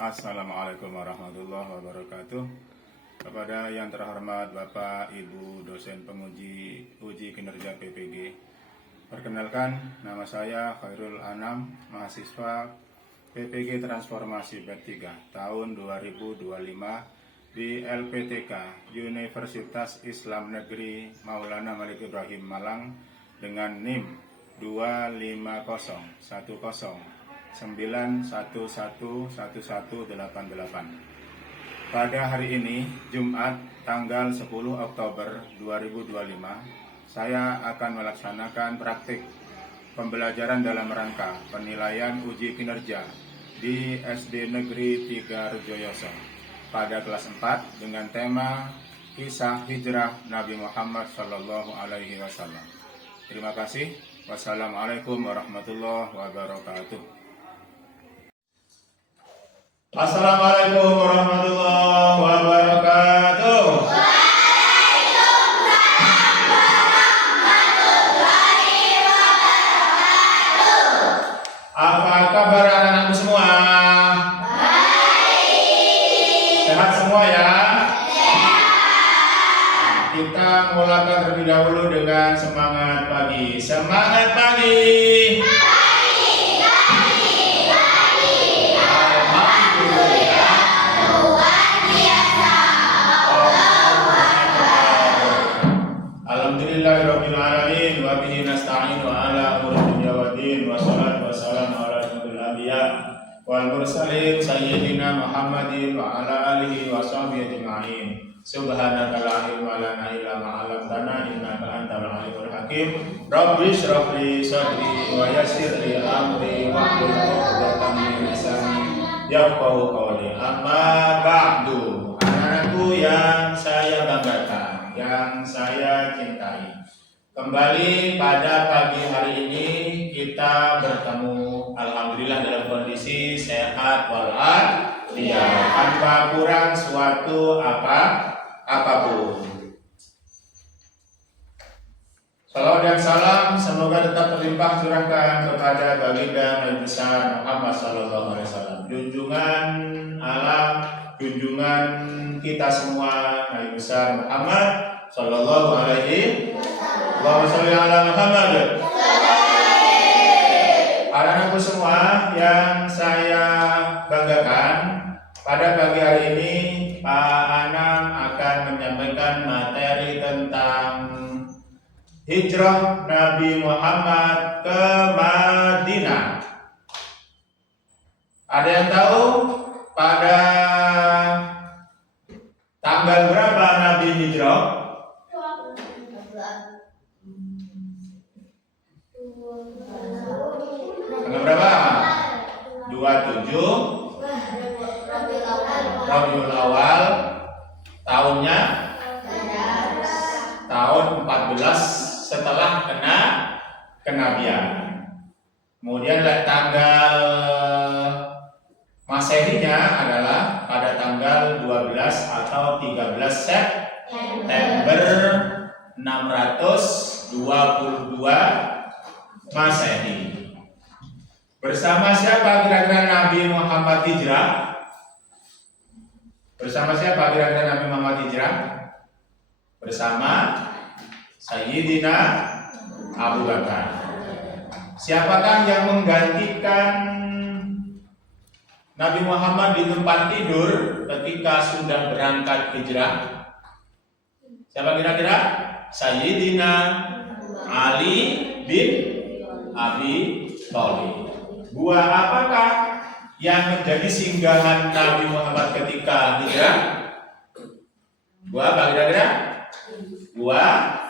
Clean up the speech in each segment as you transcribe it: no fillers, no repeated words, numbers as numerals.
Assalamualaikum warahmatullahi wabarakatuh. Kepada yang terhormat Bapak, Ibu, dosen penguji uji kinerja PPG. Perkenalkan, nama saya Khairul Anam, mahasiswa PPG Transformasi Bab 3 tahun 2025 di LPTK Universitas Islam Negeri Maulana Malik Ibrahim Malang dengan NIM 2501091111188. Pada hari ini, Jumat tanggal 10 Oktober 2025, saya akan melaksanakan praktik pembelajaran dalam rangka penilaian uji kinerja di SD Negeri 3 Rejoyoso pada kelas 4 dengan tema Kisah Hijrah Nabi Muhammad SAW. Terima kasih. Wassalamualaikum warahmatullahi wabarakatuh. Assalamualaikum warahmatullahi wabarakatuh. Apa kabar anak-anakku semua? Baik. Sehat semua ya? Sehat. Kita mulakan terlebih dahulu dengan semangat pagi. Semangat pagi. Alhamdulillahirrabbilalamin wa bihi nasta'inu ala umuri dunya waddin wassalatu wassalamu ala asyrofil anbiya wal mursalin sayyidina Muhammadin wa ala alihi wa sahbihi ajma'in. Subhanaka la ilma lana illa ma 'allamtana innaka antal alimul hakim. Rabbi shrah li sadri wa yassir li amri wahlul 'uqdatam min lisani yafqahu qawli. Amma ba'du. Anak-anakku yang saya banggakan, yang saya cintai, kembali pada pagi hari ini kita bertemu alhamdulillah dalam kondisi sehat walafiat, tanpa kurang suatu apapun. Salawat dan salam semoga tetap terlimpah curahkan kepada baginda Nabi besar Muhammad SAW, junjungan alam, junjungan kita semua Nabi besar Muhammad Sallallahu Alaihi Allahumma sholli ala Muhammad. Anak-anakku semua yang saya banggakan, pada pagi hari ini Pak Anam akan menyampaikan materi tentang hijrah Nabi Muhammad ke Madinah. Ada yang tahu pada tanggal berapa Nabi hijrah? Tanggal berapa? 27 Rabiul Awal, tahunnya tahun 14 setelah kenabian. Kemudian tanggal Masehinya adalah pada tanggal 12 atau 13 September 622 Masehi. Bersama siapa kira-kira Nabi Muhammad hijrah? Bersama siapa kira-kira Nabi Muhammad hijrah? Bersama Sayyidina Abu Bakar. Siapakah yang menggantikan Nabi Muhammad di tempat tidur ketika sudah berangkat hijrah? Siapa kira-kira? Sayyidina Ali bin Abi Thalib. Buah apakah yang menjadi singgahan Nabi Muhammad ketika hijrah? Buah apa kira-kira? Buah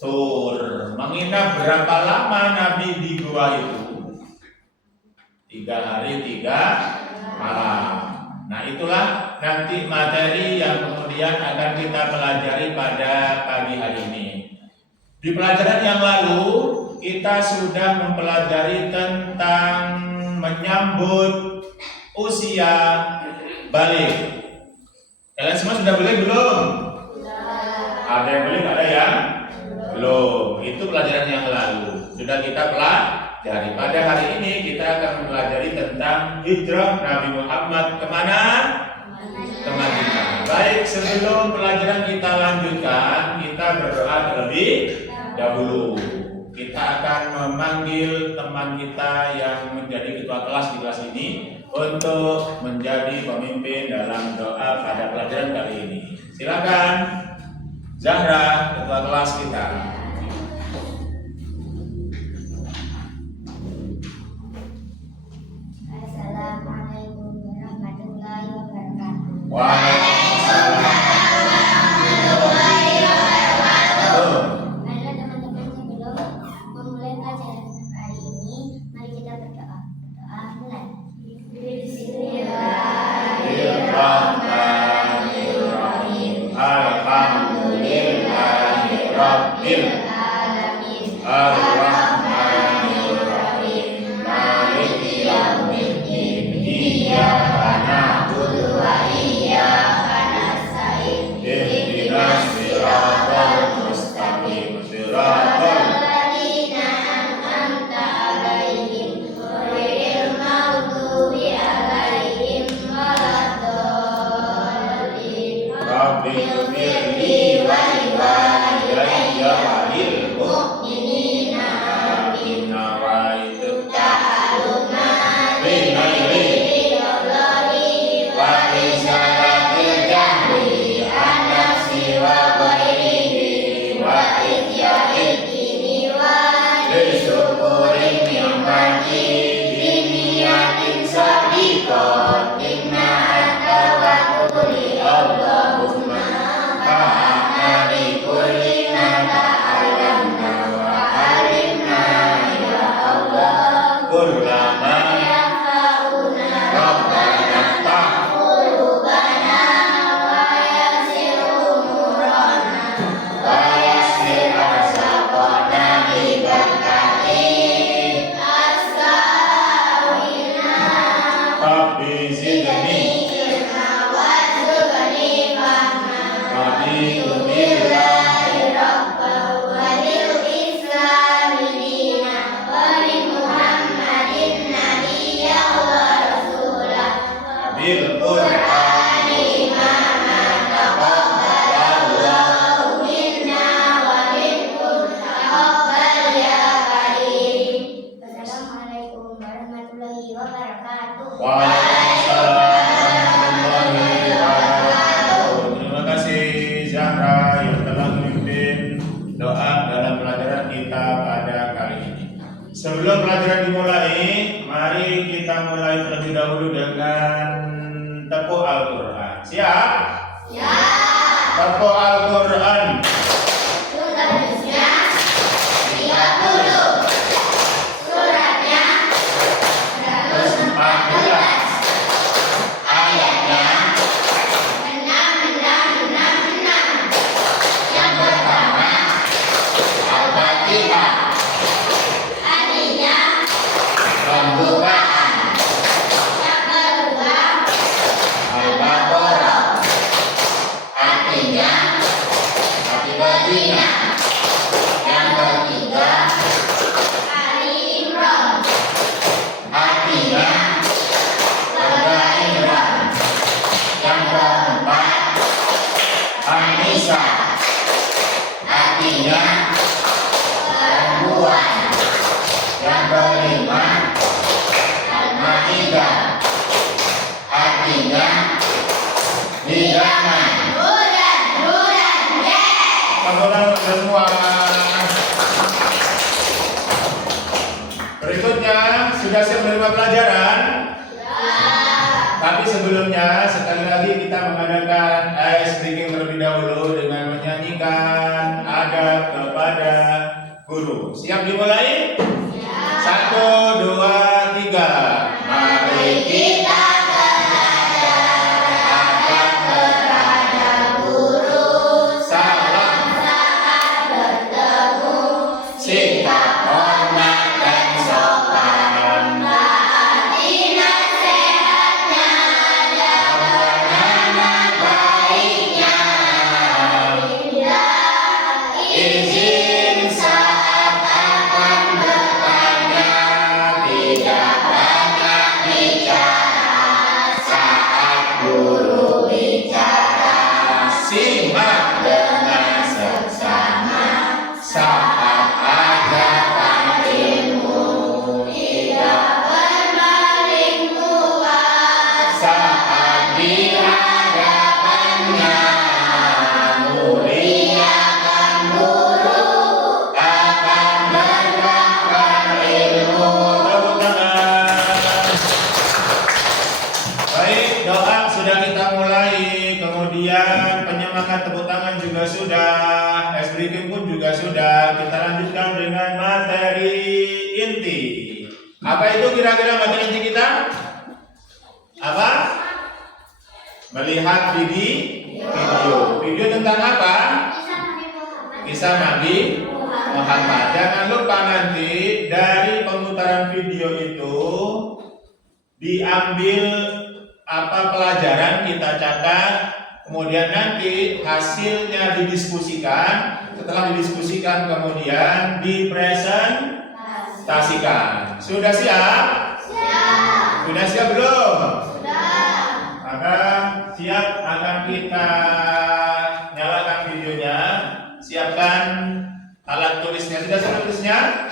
Tur. Menginap berapa lama Nabi di gua itu? 3 hari 3 malam. Nah, itulah nanti materi yang kemudian akan kita pelajari pada pagi hari ini. Di pelajaran yang lalu kita sudah mempelajari tentang menyambut usia balik. Kalian semua sudah balik belum? Ada yang balik, ada yang belum. Itu pelajaran yang lalu. sudah kita pelajari. Pada hari ini kita akan mempelajari tentang hijrah Nabi Muhammad kemana? Ke Madinah. Baik, sebelum pelajaran kita lanjutkan, kita berdoa terlebih dahulu. Kita akan memanggil teman kita yang menjadi ketua kelas di kelas ini untuk menjadi pemimpin dalam doa pada pelajaran kali ini. Silakan Zahra, ketua kelas kita. Assalamualaikum warahmatullahi wabarakatuh. Waalaikumsalam. Marilah teman-teman, sebelum memulai pelajaran hari ini, mari kita berdoa. Berdoa mulai. Bismillahirrahmanirrahim. Alhamdulillahirabbil alamin. Arrahmanirrahim. Maliki yaumiddin. Iyyaka na'budu wa iyyaka nasta'in. Ihdinas siratal mustaqim. Siratal Alladzina an'amta 'alaihim ghairil maghdubi 'alaihim waladdallin. Rabbighfirli wa liwalidayya wa lil mu'minina amina wa Ta'aluna bi'naili wa isaratil jahri an-nafsi wa ghairihi wa idya'idini wa lisyukurin ni'mati biniyatin sabiqatin ma'atawakuli Allahumma fa'amari kulli nata'alamna wa alimna ya Allah kullama Rabbana qulubana wa yassir umurana wa yassir asaqana bibakati astagfirullah Rabbi zidni warzuqni fahma Raditu billahi rabban wa lil islami dinan wa li muhammadin nabiyyan wa rasulah bil Qur'ani imaman taqabbalallahu minna wa minkum taqabbal ya karim. Wassalamualaikum warahmatullahi wabarakatuh. Waalaikumsalam warahmatullahi wabarakatuh. Terima kasih Zahra yang telah memimpin doa dalam pelajaran kita pada kali ini. Sebelum pelajaran dimulai, mari kita mulai terlebih dahulu dengan tepuk Al-Quran. Siap? Ya, Tepuk Al-Quran. tulisnya 30, suratnya 114, ayatnya 6666. Yang pertama, Al-Fatihah, artinya pembukaan. Yang kedua, Al-Baqarah, artinya Al-Madinah. yang ketiga, Ali Imran, Artinya surga Imran. yang keempat An-Nisa, artinya Perempuan. yang kelima Al-Maidah, artinya hidangan. Bulan, Teman-teman semua. Berikutnya sudah siap menerima pelajaran. Tapi sebelumnya sekali lagi kita mengadakan ice breaking terlebih dahulu dengan menyanyikan adab kepada guru. Siap dimulai? 1, 2, 3. Mari kita adab kepada guru. Salam saat bertemu, sikap hormat dan sopan. taati nasihatnya, jaga nama baiknya. Bila izin saat akan sudah kita mulai. Kemudian penyemangat tepuk tangan juga sudah, es breaking pun juga sudah. Kita lanjutkan dengan materi inti. Apa itu kira-kira materi inti kita? Apa? Melihat video. Video tentang apa? Kisah Nabi Muhammad. Jangan lupa nanti dari pemutaran video itu diambil apa pelajaran kita catat, kemudian nanti hasilnya didiskusikan. Setelah didiskusikan kemudian dipresentasikan. Sudah siap? Siap. Sudah siap belum? Sudah. Maka siap, akan kita nyalakan videonya. Siapkan alat tulisnya. Sudah siap tulisnya?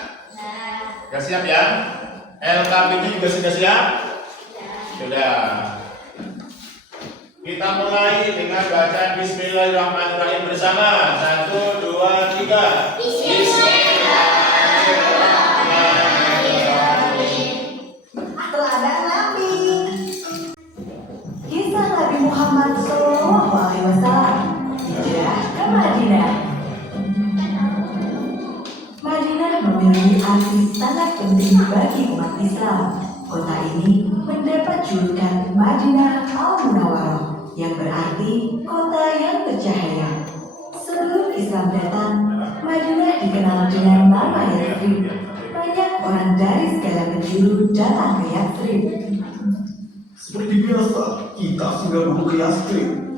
Sudah siap ya? LKP-nya juga sudah siap? Sudah. Kita mulai dengan bacaan Bismillahirrahmanirrahim bersama. 1, 2, 3. Bismillahirrahmanirrahim. Teladan Nabi. Kisah Nabi Muhammad SAW hijrah ke Madinah. Madinah memiliki arti sangat penting bagi umat Islam. Kota ini mendapat julukan Madinah Al-Munawwarah, yang berarti kota yang bercahaya. Sebelum Islam datang, Madinah dikenal dengan nama Yathrib. Banyak orang dari segala penjuru datang ke Yathrib. Seperti biasa, kita sudah dulu ke Yathrib.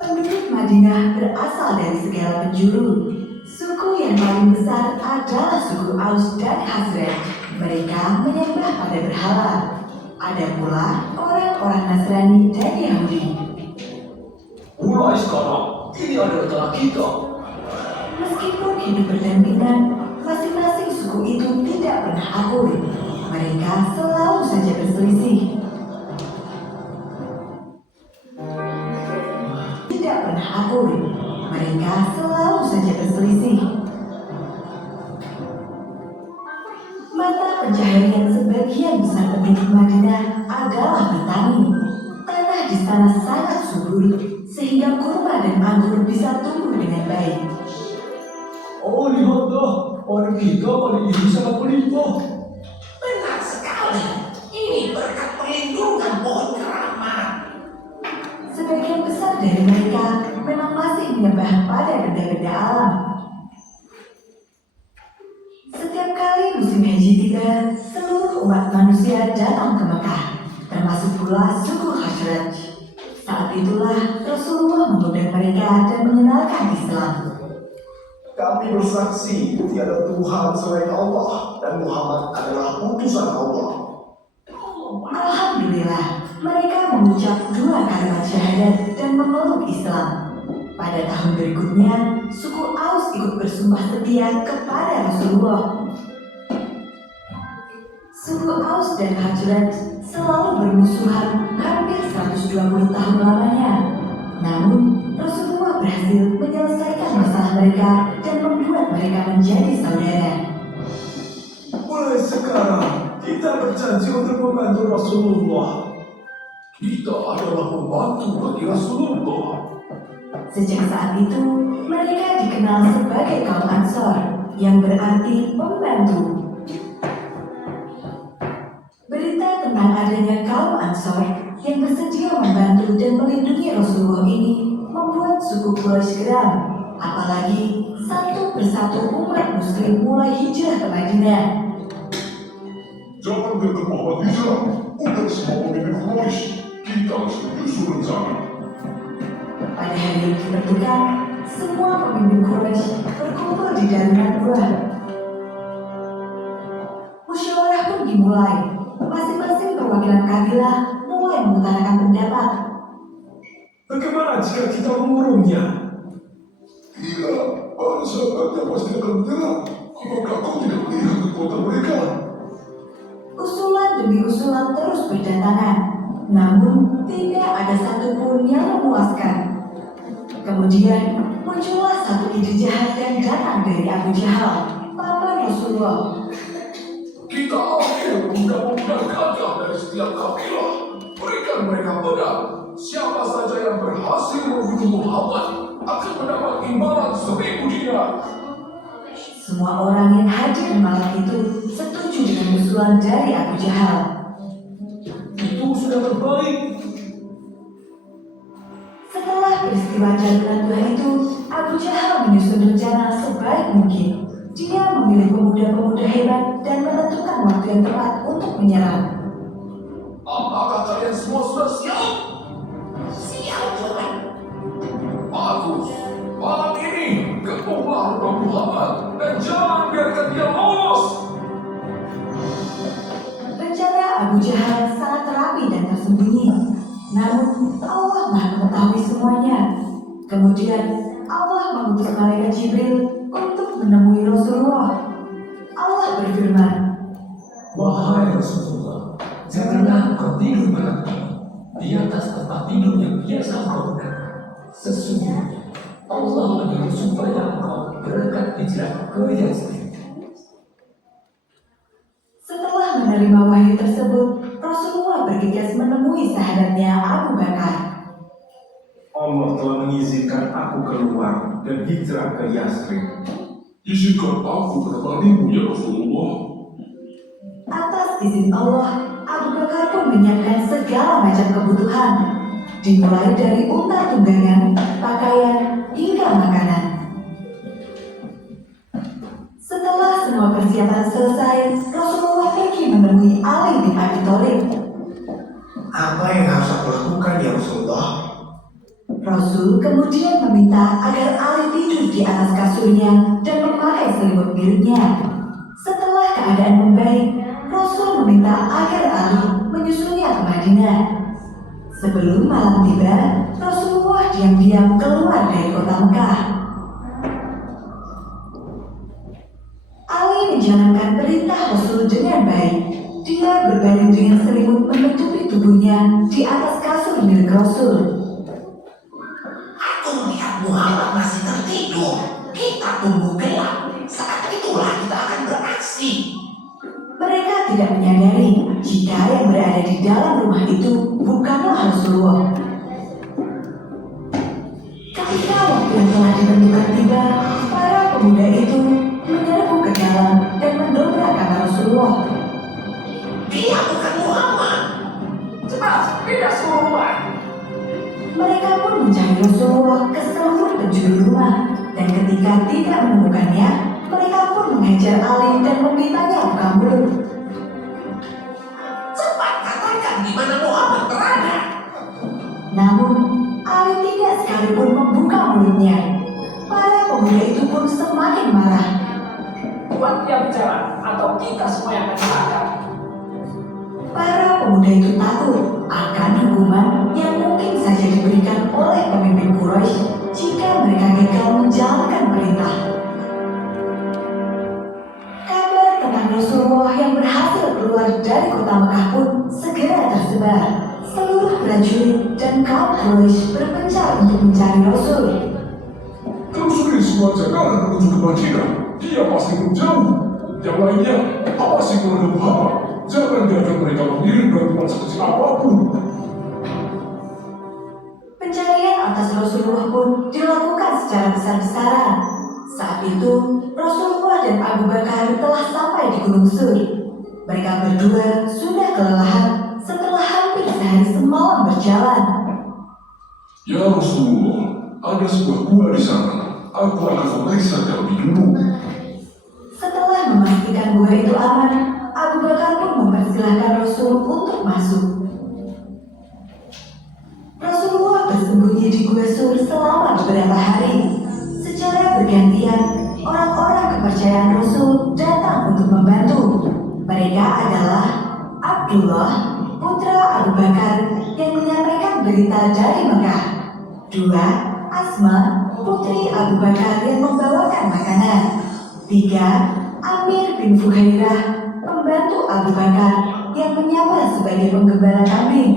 Penduduk Madinah berasal dari segala penjuru. Suku yang paling besar adalah suku Aus dan Khazraj. Mereka menyembah pada berhala. Ada pula orang-orang Nasrani dan Yahudi. Mulai sekarang, ini adalah tanah kita. Meskipun hidup berdampingan, masing-masing suku itu tidak pernah akur. Mereka selalu saja berselisih. Tidak pernah akur. Mereka selalu saja berselisih. Mata pencaharian sebagian besar penduduk Madinah adalah bertani. Tanah di sana sangat subur, sehingga kurma dan anggur bisa tumbuh dengan baik. Oh, lihatlah, orang kita kali ini sangat melimpah. Benar sekali. Ini berkat perlindungan pohon keramat. Sebagian besar dari mereka memang masih menyembah pada benda-benda alam. Setiap kali musim haji tiba, seluruh umat manusia datang ke Mekah, termasuk pula suku Khazraj. Saat itulah Rasulullah mengundang mereka dan mengenalkan Islam. Kami bersaksi tiada Tuhan selain Allah dan Muhammad adalah utusan Allah. Alhamdulillah, mereka mengucap 2 kalimat syahadat dan memeluk Islam. Pada tahun berikutnya, suku Aus ikut bersumpah setia kepada Rasulullah. Suku Aus dan Khazraj selalu bermusuhan hampir 120 tahun lamanya. Namun, Rasulullah berhasil menyelesaikan masalah mereka dan membuat mereka menjadi saudara. Mulai sekarang, kita berjanji untuk membantu Rasulullah. Kita adalah pembantu bagi Rasulullah. Sejak saat itu, mereka dikenal sebagai kaum Ansor, yang berarti pembantu. Berita tentang adanya kaum Ansor yang bersedia membantu dan melindungi Rasulullah ini membuat suku Quraisy geram. Apalagi satu persatu umat Muslim mulai hijrah ke Madinah. Jangan berkemauan hijrah untuk semua pemimpin Quraisy. Kita menyusun rencana. Pada hari yang ditentukan, semua pemimpin Quraisy berkumpul di daluman buah. Musyawarah pun dimulai. Masing-masing perwakilan kabilah mulai mengutarakan pendapat. Bagaimana jika kita mengurungnya? Gila, bangsa sahabatnya pasti akan menyerang. Apakah kau tidak melihat kekuatan mereka? Usulan demi usulan terus berdatangan, namun tidak ada satupun yang memuaskan. Kemudian muncullah satu ide jahat yang datang dari Abu Jahal, paman Rasulullah. Kita akhir menggabungkan gajah dari setiap kabilah. pengikut Muhammad akan mendapat imbalan 1000 dinar. Semua orang yang hadir malam itu setuju dengan usulan dari Abu Jahal. Itu sudah terbaik. Setelah peristiwa jamuran tua itu, Abu Jahal menyusun rencana sebaik mungkin. Dia memilih pemuda-pemuda hebat dan menentukan waktu yang tepat untuk menyerang. Apakah kalian semua sudah siap? Siap, Tuhan. Bagus. Malam ini kepunglah rumah Muhammad dan jangan biarkan dia lolos. Rencana Abu Jahal sangat rapi dan tersembunyi. Namun Allah Maha mengetahui semuanya. Kemudian Allah mengutus malaikat Jibril untuk menemui Rasulullah. Allah berfirman, Wahai Rasulullah, janganlah kau tidur malam ini di atas tempat tidur yang biasa kau gunakan. Sesungguhnya Allah menyuruh supaya engkau berangkat hijrah ke Yastrib. setelah menerima wahyu tersebut, Rasulullah bergegas menemui sahabatnya Abu Bakar. Allah telah mengizinkan aku keluar dan hijrah ke Yastrib. Izinkan aku menemanimu ya Rasulullah. Atas izin Allah, Abu Bakar pun menyiapkan segala macam kebutuhan, dimulai dari unta tunggangan, pakaian, hingga makanan. Setelah semua persiapan selesai, Rasulullah pergi menemui Ali bin Abi Thalib. Apa yang harus aku lakukan ya Rasulullah? Rasul kemudian meminta agar Ali tidur di atas kasurnya dan memakai selimut miliknya. Setelah keadaan membaik, Rasul meminta agar Ali menyusulnya ke Madinah. Sebelum malam tiba, Rasulullah diam-diam keluar dari kota Mekah. Ali menjalankan perintah Rasul dengan baik. Dia berbaring dengan selimut menutupi tubuhnya di atas kasur milik Rasul. Aku melihat Muhammad masih tertidur. Kita tunggu gelap. Saat itulah kita akan beraksi. Mereka tidak menyadari jika yang berada di dalam rumah itu bukanlah Rasulullah. Ketika waktu yang telah ditentukan tiba, para pemuda itu menyerbu ke dalam dan mendobrak kamar Rasulullah. Dia bukan Muhammad. Cepat, pindah semua rumah. Mereka pun mencari Rasulullah ke seluruh penjuru rumah, dan ketika tidak menemukannya, mereka pun mengejar Ali dan memintanya buka mulut. Cepat katakan di mana Muhammad berada. Namun, Ali tidak sekalipun membuka mulutnya. Para pemuda itu pun semakin marah. Buat dia bicara atau kita semua yang akan celaka. Para pemuda itu takut akan hukuman yang mungkin saja diberikan oleh pemimpin Quraisy jika mereka gagal menjalankan perintah. Kabar tentang Rasulullah yang berhasil keluar dari kota Mekah pun segera tersebar. Seluruh prajurit dan kaum Quraisy berpencar untuk mencari Rasul. Telusuri semua jalanan menuju ke Madinah. Dia pasti belum jauh. Yang lainnya, awasi keluarga Muhammad. Jangan biarkan mereka mengirim bantuan sekecil apapun. Pencarian atas Rasulullah pun dilakukan secara besar-besaran. Saat itu, Rasulullah dan Abu Bakar telah sampai di Gunung Sur. Mereka berdua sudah kelelahan setelah hampir sehari semalam berjalan. Ya Rasulullah, ada sebuah gua di sana. Aku akan memeriksa terlebih dulu. Setelah memastikan gua itu aman, Abu Bakar pun mempersilahkan Rasul untuk masuk. Rasulullah bersembunyi di Gua Sur selama beberapa hari. Secara bergantian, orang-orang kepercayaan Rasul datang untuk membantu. Mereka adalah Abdullah, putra Abu Bakar yang menyampaikan berita dari Mekah. 2. Asma, putri Abu Bakar yang membawakan makanan. 3. Amir bin Fuhairah, pembantu Abu Bakar yang menyamar sebagai penggembala kambing.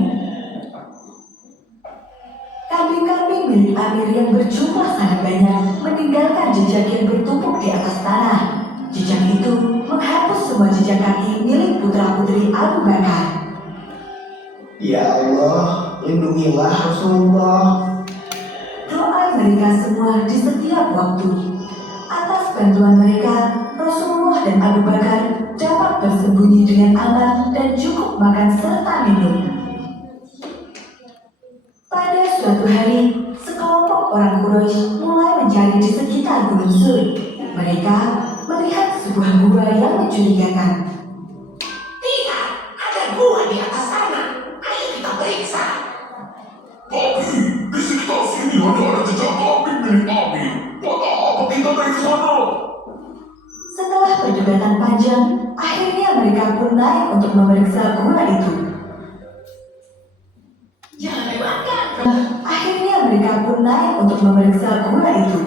Kambing-kambing milik Amir yang berjumlah sangat banyak meninggalkan jejak yang bertumpuk di atas tanah. Jejak itu menghapus semua jejak kaki milik putra-putri Abu Bakar. Ya Allah, lindungilah Rasulullah. Doa mereka semua di setiap waktu. Atas bantuan mereka, Rasulullah dan Abu Bakar dapat bersembunyi dengan aman dan cukup makan serta minum. Pada suatu hari, sekelompok orang Quraisy mulai mencari di sekitar Gunung Sur. Mereka melihat sebuah gua yang mencurigakan. Tidak, ada gua di atas sana. Ayo kita periksa. Tapi di sekitar sini hanya ada jejak kambing milik Abi. Buat apa kita naik ke sana? Setelah perdebatan panjang, akhirnya mereka pun naik untuk memeriksa gua itu. Jangan lewatkan. Akhirnya mereka pun naik untuk memeriksa gua itu.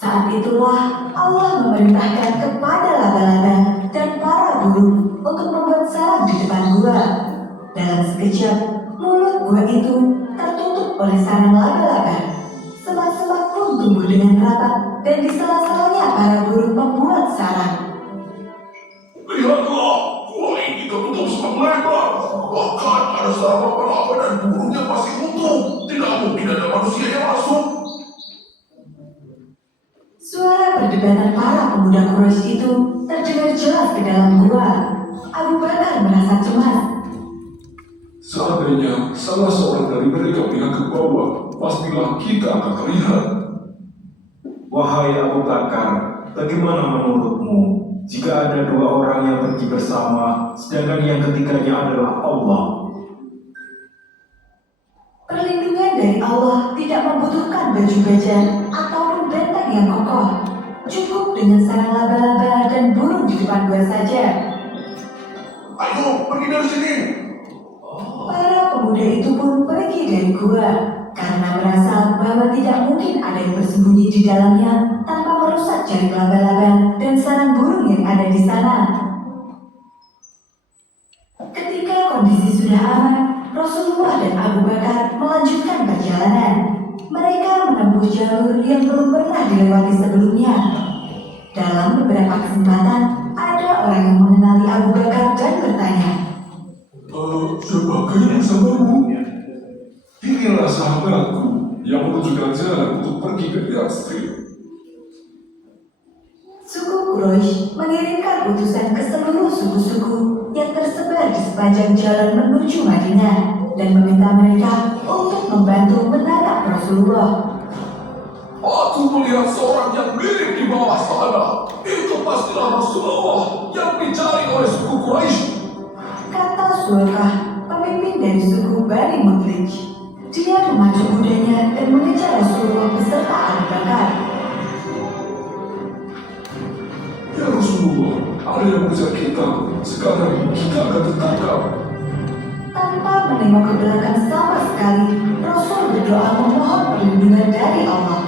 Saat itulah Allah memerintahkan kepada laba-laba dan para burung untuk membuat sarang di depan gua. Dalam sekejap, mulut gua itu tertutup oleh sarang laba-laba. Semak-semak pun tumbuh dengan rapat dan di sela-selanya para burung membuat sarang. Lihatlah, gua ini tertutup semak lebar. Bahkan ada sarang laba-laba dan burung yang masih utuh. Tidak mungkin ada manusia yang masuk. Suara perdebatan para pemuda Quraisy itu terdengar jelas ke dalam gua. Abu Bakar merasa cemas. Seandainya salah seorang dari mereka melihat ke bawah, pastilah kita akan terlihat. Wahai Abu Bakar, bagaimana menurutmu jika ada dua orang yang pergi bersama, sedangkan yang ketiganya adalah Allah? Perlindungan dari Allah tidak membutuhkan baju baja ataupun benteng yang kokoh. Cukup dengan sarang laba-laba dan burung di depan gua saja. Ayo, pergi dari sini. Para pemuda itu pun pergi dari gua karena merasa bahwa tidak mungkin ada yang bersembunyi di dalamnya tanpa merusak jaring laba-laba dan sarang burung yang ada di sana. Ketika kondisi sudah aman, Rasulullah dan Abu Bakar melanjutkan perjalanan. Mereka menempuh jalur yang belum pernah dilewati sebelumnya. Dalam beberapa kesempatan, ada orang yang mengenali Abu Bakar dan bertanya, Siapakah yang bersamamu? Inilah sahabatku yang menunjukkan jalan untuk pergi ke Yathrib. suku Quraisy mengirimkan utusan ke seluruh suku-suku yang tersebar di sepanjang jalan menuju Madinah dan meminta mereka untuk membantu menangkap Rasulullah. Aku melihat seorang yang mirip di bawah sana. Itu pastilah Rasulullah yang dicari oleh suku Quraisy. Kata Sulkah, pemimpin dari suku Bani Mudlij. Dia memacu kudanya dan mengejar Rasulullah beserta Abu Bakar. Ya Rasulullah, ada yang mengejar kita. Sekarang kita akan tertangkap. Tanpa menengok ke belakang sama sekali, Rasul berdoa memohon perlindungan dari Allah.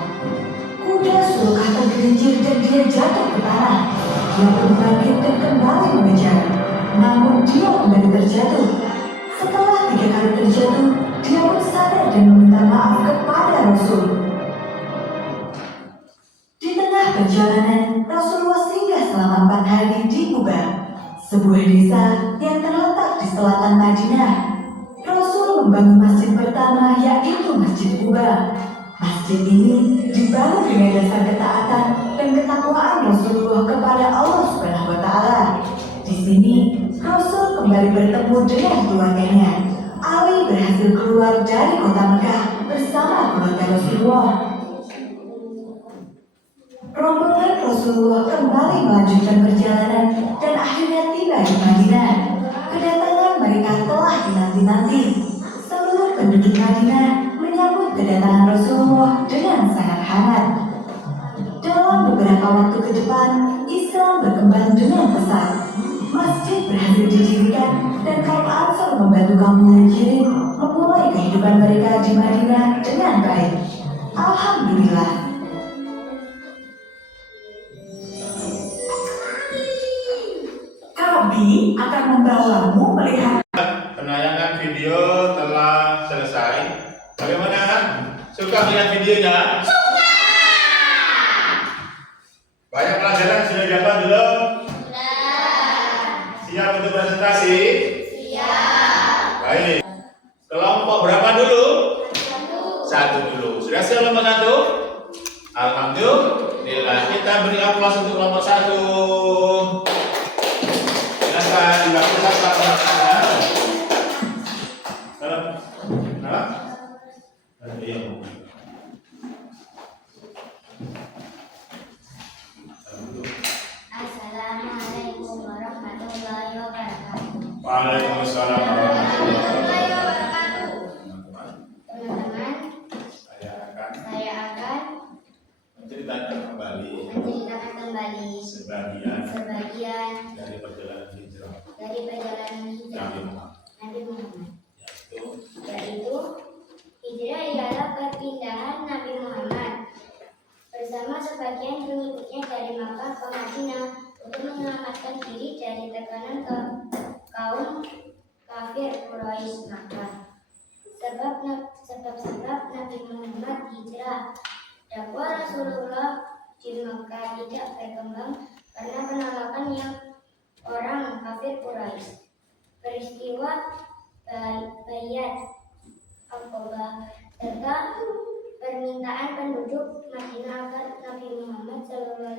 Kuda Sulkah tergelincir dan dia jatuh ke tanah. Dia pun bangkit dan kembali mengejar. Namun dia kembali terjatuh. Setelah 3 kali terjatuh, dia pun sadar dan meminta maaf kepada Rasul. Di tengah perjalanan, Rasulullah singgah selama 4 hari di Kuba, sebuah desa yang terletak di selatan Madinah. Rasul membangun masjid pertama, yaitu Masjid Kuba. Masjid ini dibangun dengan dasar ketaatan dan ketakwaan Rasulullah kepada Allah Subhanahu wa Ta'ala. Di sini, Rasul kembali bertemu dengan keluarganya. Ali berhasil keluar dari kota Mekah bersama keluarga Rasulullah. Rombongan Rasulullah kembali melanjutkan perjalanan dan akhirnya tiba di Madinah. Kedatangan mereka telah dinanti-nanti. Seluruh penduduk Madinah menyambut kedatangan Rasulullah dengan sangat hangat. Dalam beberapa waktu ke depan, Islam berkembang dengan pesat. Masjid berhasil didirikan dan kaum Ansor membantu kaum Muhajirin memulai kehidupan mereka di Madinah dengan baik. Alhamdulillah. Kami akan membawamu melihat. Penayangan video telah selesai. Bagaimana? Suka melihat videonya? Suka! Banyak pelajaran sudah dapat belum? Siap untuk presentasi? Siap. Baik. Kelompok berapa dulu? 1. kelompok 1? Alhamdulillah. Kita beri aplaus untuk kelompok 1. Silakan dilakukan pelaksanaannya. Kenapa? Iya. Assalamualaikum warahmatullahi wabarakatuh. Waalaikumsalam warahmatullahi wabarakatuh. Teman-teman, Saya saya akan menceritakan kembali menceritakan kembali sebagian sebagian dari perjalanan hijrah dari perjalanan hijrah Nabi Muhammad. Nabi Muhammad, Yaitu yaitu hijrah ialah perpindahan Nabi Muhammad bersama sebagian pengikutnya dari Makkah ke Madinah untuk menyelamatkan diri dari tekanan kaum kafir Quraisy Makkah. Sebab Nabi Muhammad hijrah. Dakwah Rasulullah di Makkah tidak berkembang karena penolakan yang orang kafir Quraisy. Peristiwa Bayat Aqabah serta permintaan penduduk Madinah agar Nabi Muhammad SAW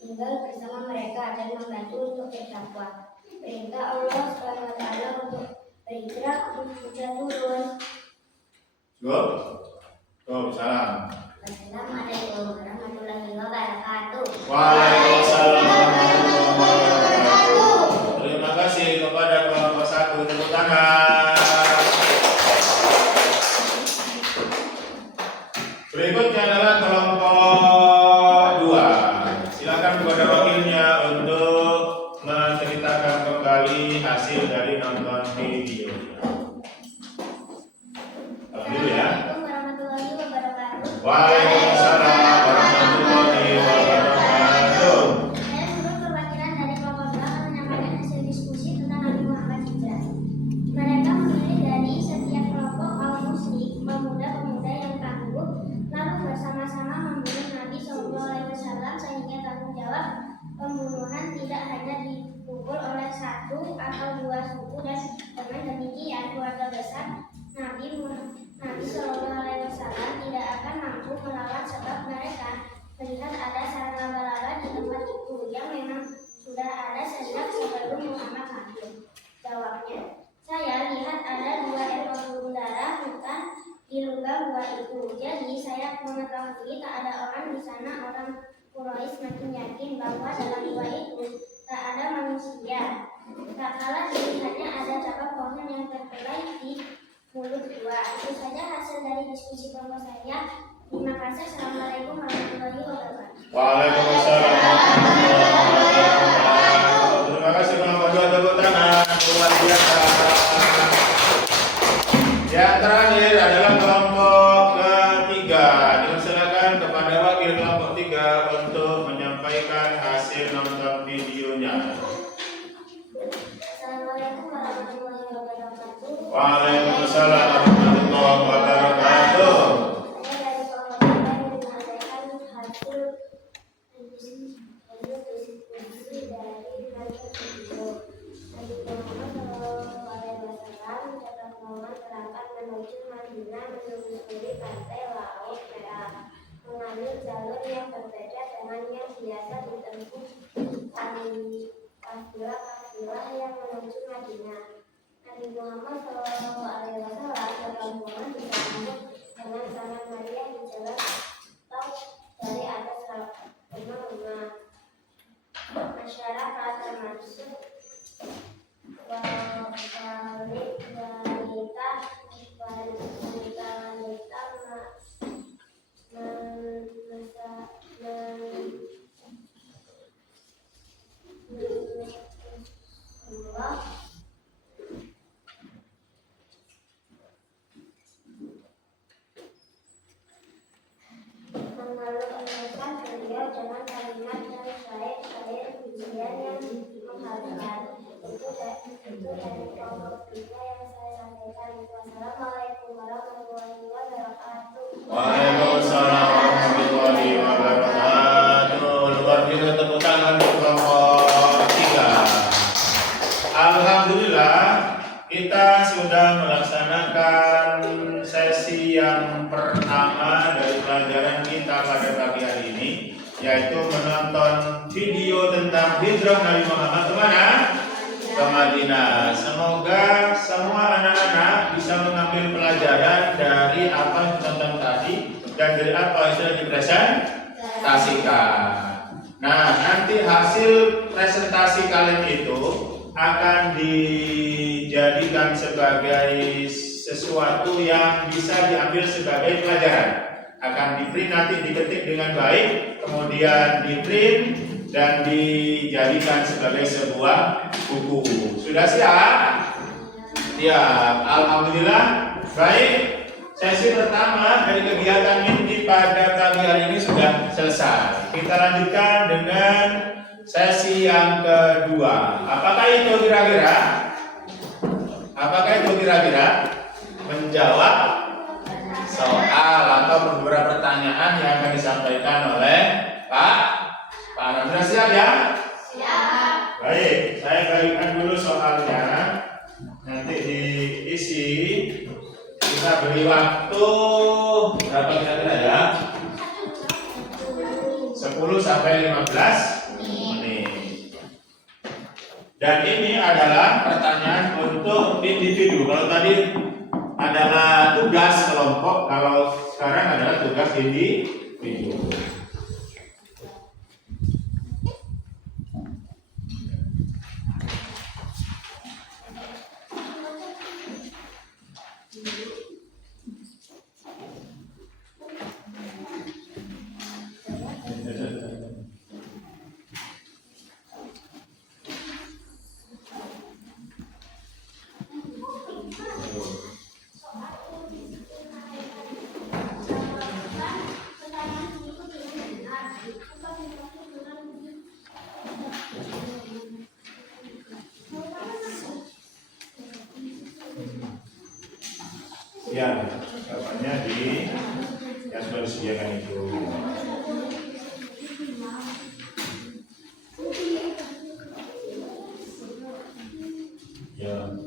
tinggal bersama mereka dan membantu untuk berdakwah. Perintah Allah SWT untuk berhijrah sudah turun. salam. Assalamualaikum warahmatullahi wabarakatuh. Waalaikumsalam warahmatullahi wabarakatuh. Terima kasih kepada kelompok 1. Tepuk tangan. Berikutnya adalah kelompok 2. Silakan kepada wakilnya untuk menceritakan kembali hasil dari nonton video. Alhamdulillah. Assalamualaikum warahmatullahi wabarakatuh. Waalaikumsalam warahmatullahi wabarakatuh. Saya turut perwakilan dari kelompok 2 akan menyampaikan hasil diskusi tentang Nabi Muhammad hijrah. Mereka memilih dari setiap kelompok kaum muslim, pemuda-pemuda yang tangguh, lalu bersama-sama membunuh Nabi SAW sehingga tanggung jawab pembunuhan tidak hanya dipukul oleh 1 atau 2 suku, dan dengan demikian keluarga besar Nabi SAW tidak akan mampu melawan sebab mereka melihat ada sarang laba-laba di tempat itu yang memang sudah ada sejak sebelum Muhammad lahir. Jawabnya, saya lihat ada 2 ekor burung dara hutan di lubang gua itu. Jadi saya mengetahui tak ada orang di sana. Orang Quraisy makin yakin bahwa dalam gua itu tak ada manusia. Tak kalah dilihatnya ada cabang pohon yang terbelah di mulut gua. Itu saja hasil dari diskusi kelompok saya. Terima kasih. Assalamualaikum warahmatullahi wabarakatuh. Waalaikumsalam warahmatullahi wabarakatuh. Terima kasih kelompok 2. Tepuk tangan. Luar biasa. Yang terakhir adalah kelompok ketiga. Dipersilakan kepada wakil kelompok 3 untuk menyampaikan hasil nonton videonya. Assalamualaikum warahmatullahi wabarakatuh. Waalaikumsalam warahmatullahi wabarakatuh. Saya dari kelompok 3 yang menyampaikan hasil diskusi dari hasil video. Nabi Muhammad SAW mencatat momen berangkat menuju Madinah menyusuri pantai Laut Merah, mengambil jalur yang berbeda dengan yang biasa ditempuh kafilah yang menuju Madinah. Nabi Muhammad SAW berrombongan disambut dengan sangat meriah di jalan tol dari atas rumah-rumah masyarakat, termasuk mengeluarkan beliau dengan kalimat dan syair-syair pujian yang mengharumkan. Itu dari kelompok 3 yang saya sampaikan. Wassalamualaikum warahmatullahi wabarakatuh. Waalaikumsalam warahmatullahi wabarakatuh. Luar biasa, tepuk tangan untuk kelompok 3. Alhamdulillah, kita sudah melaksanakan sesi yang pertama dari pelajaran kita pada pagi hari ini, yaitu menonton video tentang hijrah Nabi Muhammad kemana? Ke Madinah. Semoga semua anak-anak bisa mengambil pelajaran dari apa yang ditonton tadi dan dari apa yang sudah dipresentasikan. Nah, nanti hasil presentasi kalian itu akan dijadikan sebagai sesuatu yang bisa diambil sebagai pelajaran. Akan di-print nanti, diketik dengan baik, kemudian di-print dan dijadikan sebagai sebuah buku. Sudah siap? Siap. Alhamdulillah. Baik. Sesi pertama dari kegiatan inti pada pagi hari ini sudah selesai. Kita lanjutkan dengan sesi yang kedua. Apakah itu kira-kira? Menjawab soal atau beberapa pertanyaan yang akan disampaikan oleh Pak Anam. Sudah siap ya? Siap. Baik, saya bagikan dulu soalnya. Nanti diisi. Kita beri waktu berapa kira-kira ya? 10 sampai 15 menit. Dan ini adalah pertanyaan untuk individu. Kalau tadi adalah tugas kelompok, kalau sekarang adalah tugas individu. Ya, jawabannya di yang sudah disediakan itu. Ya.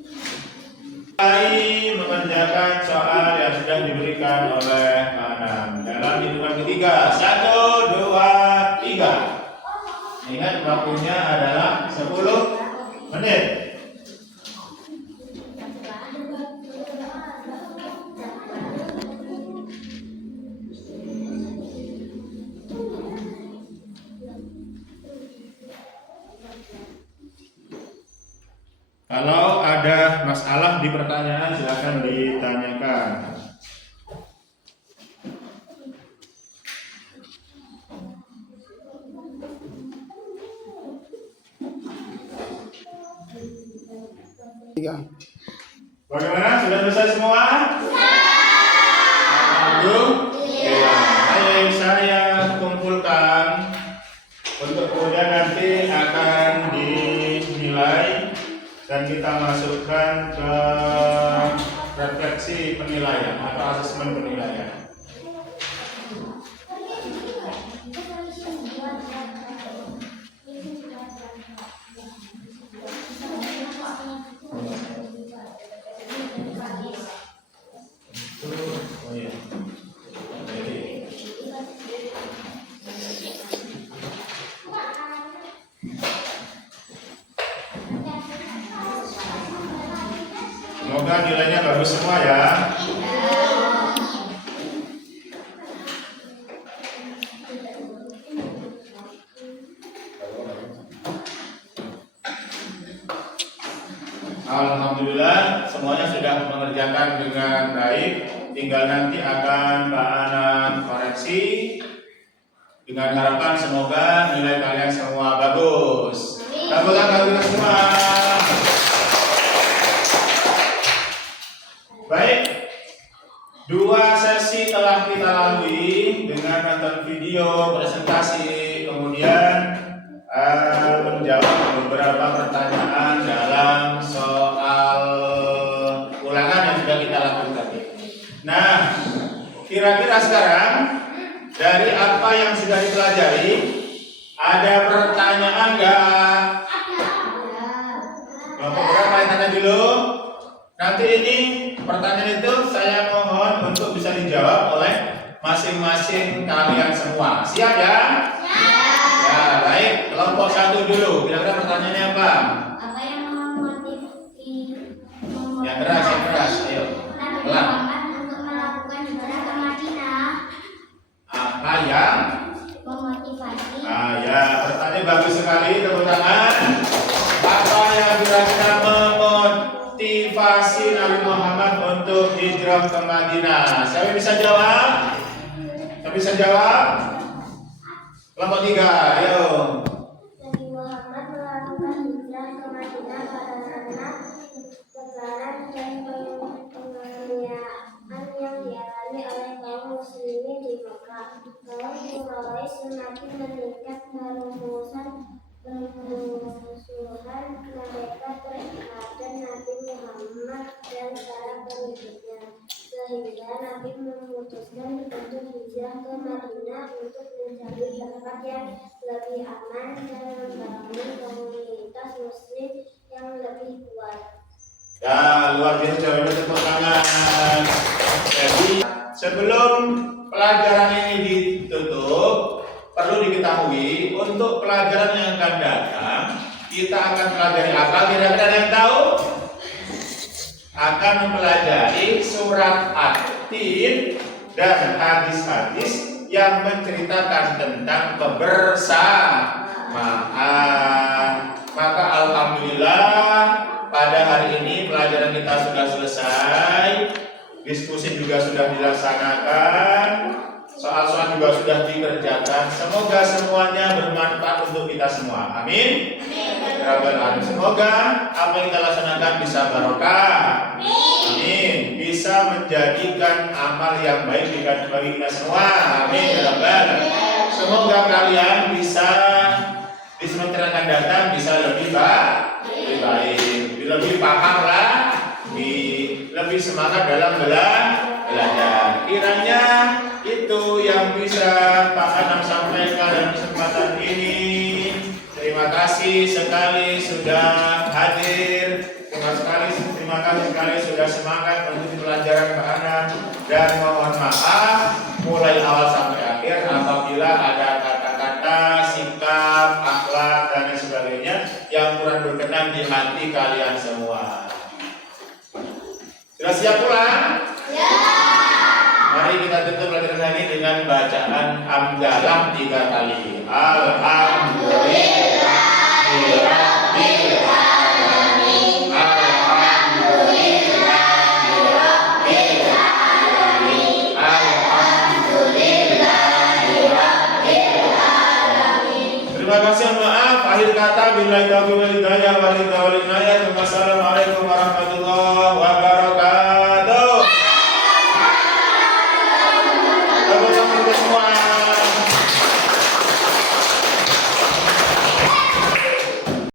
Mulai mengerjakan soal yang sudah diberikan oleh Anam dalam hitungan ketiga. 1, 2, 3. Ingat waktunya adalah 10 menit. Kalau ada masalah di pertanyaan silakan ditanyakan. Bagaimana? Sudah selesai semua? Alhamdulillah. Baik, saya kumpulkan untuk kemudian nanti akan dinilai dan kita masukkan ke refleksi penilaian atau asesmen penilaian. Semoga nilainya bagus semua ya. Alhamdulillah semuanya sudah mengerjakan dengan baik. Tinggal nanti akan Pak Anam koreksi. Dengan harapan semoga nilai kalian semua bagus. Baguslah kalian semua. Baik, 2 sesi telah kita lalui dengan nonton video, presentasi, kemudian menjawab beberapa pertanyaan dalam soal ulangan yang sudah kita lakukan. Nah, kira-kira sekarang dari apa yang sudah dipelajari, ada pertanyaan nggak? Kelompok berapa yang tanya dulu? Nanti ini pertanyaan itu saya mohon untuk bisa dijawab oleh masing-masing kalian semua. Siap ya? Siap. Ya, baik. Kelompok 1 dulu. Kira-kira pertanyaannya apa? Apa yang Yang keras. Ayo. Nabi Pelan. Muhammad untuk melakukan hijrah ke Madinah? Apa yang? Memotivasi. Ya, pertanyaan bagus sekali. Tepuk tangan. Apa yang kira-kira memotivasi Nabi Muhammad untuk hijrah ke Madinah? Siapa yang bisa jawab? Siapa bisa jawab? Kelompok 3, ayo. Nabi Muhammad melakukan hijrah ke Madinah karena tekanan dan penganiayaan yang dialami oleh kaum muslimin di Mekah. Kaum Quraisy semakin meningkat merumusan permusuhan mereka terhadap Nabi Muhammad dan para pengikutnya, sehingga Nabi memutuskan untuk hijrah ke Madinah untuk mencari tempat yang lebih aman dan membangun komunitas muslim yang lebih kuat. Ya, luar biasa jawabannya, tepuk tangan. Jadi, sebelum pelajaran ini ditutup, perlu diketahui untuk pelajaran yang akan datang, kita akan pelajari apa? Kira-kira ada yang tahu? Akan mempelajari surat At-Tin dan hadis-hadis yang menceritakan tentang kebersamaan. Maka alhamdulillah pada hari ini pelajaran kita sudah selesai, diskusi juga sudah dilaksanakan, soal-soal juga sudah dikerjakan. Semoga semuanya bermanfaat untuk kita semua. Amin. Semoga apa yang kita laksanakan bisa barokah. Amin. Bisa menjadikan amal yang baik bagi kita semua. Amin. Semoga kalian bisa di semester yang akan datang bisa lebih baik, lebih paham lah, lebih semangat dalam belajar. Kiranya itu yang bisa Pak Anam sampaikan dalam kesempatan ini. Terima kasih sekali sudah hadir. Terima kasih sekali sudah semangat mengikuti pelajaran Pak Anam. Dan mohon maaf mulai awal sampai akhir apabila ada kata-kata, sikap, akhlak dan lain sebagainya yang kurang berkenan di hati kalian semua. Sudah siap pulang? Ya. Mari kita tutup pelajaran ini dengan bacaan hamdalah 3 kali. Alhamdulillah. Terima kasih, maaf. Akhir kata billahi taufiq wal hidayah. Wassalamualaikum warahmatullahi wabarakatuh.